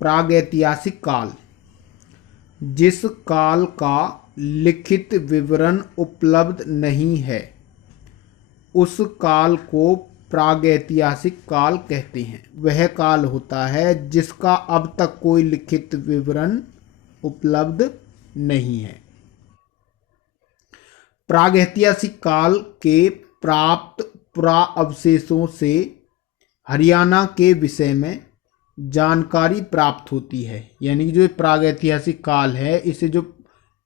प्रागैतिहासिक काल, जिस काल का लिखित विवरण उपलब्ध नहीं है उस काल को प्रागैतिहासिक काल कहते हैं। वह काल होता है जिसका अब तक कोई लिखित विवरण उपलब्ध नहीं है। प्रागैतिहासिक काल के प्राप्त पुराअवशेषों से हरियाणा के विषय में जानकारी प्राप्त होती है। यानी कि जो प्रागैतिहासिक काल है, इसे जो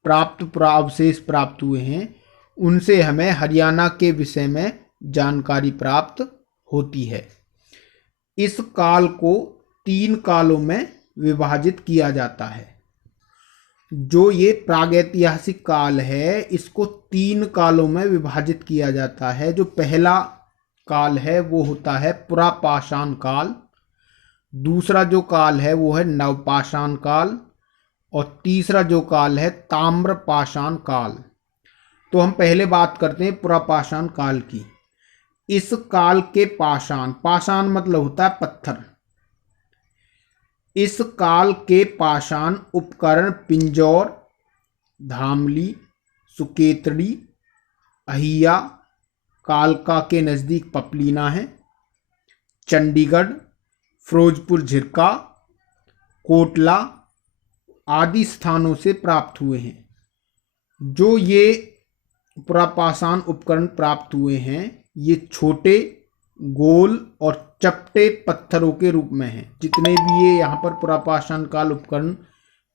प्राप्त पुराअवशेष प्राप्त हुए हैं उनसे हमें हरियाणा के विषय में जानकारी प्राप्त होती है। इस काल को 3 कालों में विभाजित किया जाता है। जो ये प्रागैतिहासिक काल है इसको 3 कालों में विभाजित किया जाता है। जो पहला काल है वो होता है पुरापाषाण काल, दूसरा जो काल है वो है नवपाषाण काल और तीसरा जो काल है ताम्रपाषाण काल। तो हम पहले बात करते हैं पुरापाषाण काल की। इस काल के पाषाण, पाषाण मतलब होता है पत्थर, इस काल के पाषाण उपकरण पिंजौर, धामली, सुकेतड़ी, अहिया, कालका के नज़दीक पपलीना है, चंडीगढ़, फिरोजपुर झिरका, कोटला आदि स्थानों से प्राप्त हुए हैं। जो ये पुरापाषाण उपकरण प्राप्त हुए हैं ये छोटे, गोल और चपटे पत्थरों के रूप में हैं। जितने भी ये यहाँ पर पुरापाषाण काल उपकरण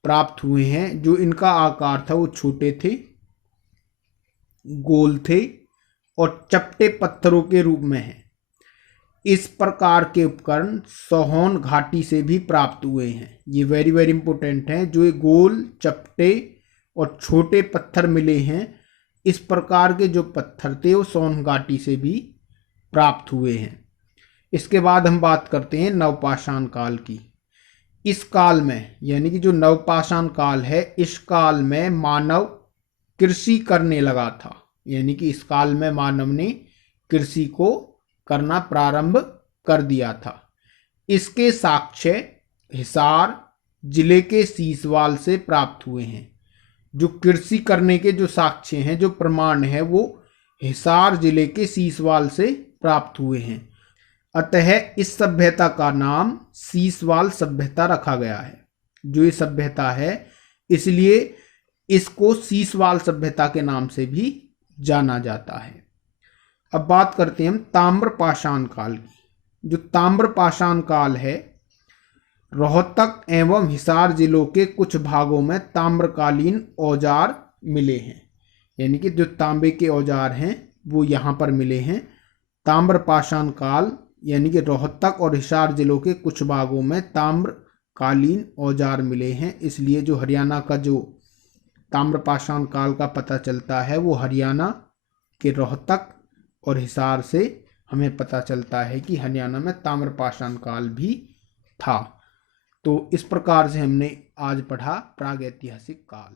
प्राप्त हुए हैं, जो इनका आकार था वो छोटे थे, गोल थे और चपटे पत्थरों के रूप में हैं। इस प्रकार के उपकरण सोहोन घाटी से भी प्राप्त हुए हैं। ये वेरी वेरी इंपॉर्टेंट हैं। जो ये गोल, चपटे और छोटे पत्थर मिले हैं, इस प्रकार के जो पत्थर थे वो सोहोन घाटी से भी प्राप्त हुए हैं। इसके बाद हम बात करते हैं नवपाषाण काल की। इस काल में, यानी कि जो नवपाषाण काल है, इस काल में मानव कृषि करने लगा था। यानी कि इस काल में मानव ने कृषि को करना प्रारंभ कर दिया था। इसके साक्ष्य हिसार जिले के सीसवाल से प्राप्त हुए हैं। जो कृषि करने के जो साक्ष्य हैं, जो प्रमाण है, वो हिसार जिले के सीसवाल से प्राप्त हुए हैं। अतः इस सभ्यता का नाम सीसवाल सभ्यता रखा गया है। जो ये सभ्यता है इसलिए इसको सीसवाल सभ्यता के नाम से भी जाना जाता है। अब बात करते हैं हम ताम्रपाषाण काल की। जो ताम्रपाषाण काल है, रोहतक एवं हिसार जिलों के कुछ भागों में ताम्रकालीन औजार मिले हैं। यानी कि जो तांबे के औजार हैं वो यहाँ पर मिले हैं। ताम्रपाषाण काल यानी कि रोहतक और हिसार जिलों के कुछ भागों में ताम्रकालीन औजार मिले हैं। इसलिए जो हरियाणा का जो ताम्रपाषाण काल का पता चलता है वो हरियाणा के रोहतक और हिसार से हमें पता चलता है कि हरियाणा में ताम्रपाषाण काल भी था। तो इस प्रकार से हमने आज पढ़ा प्रागैतिहासिक काल।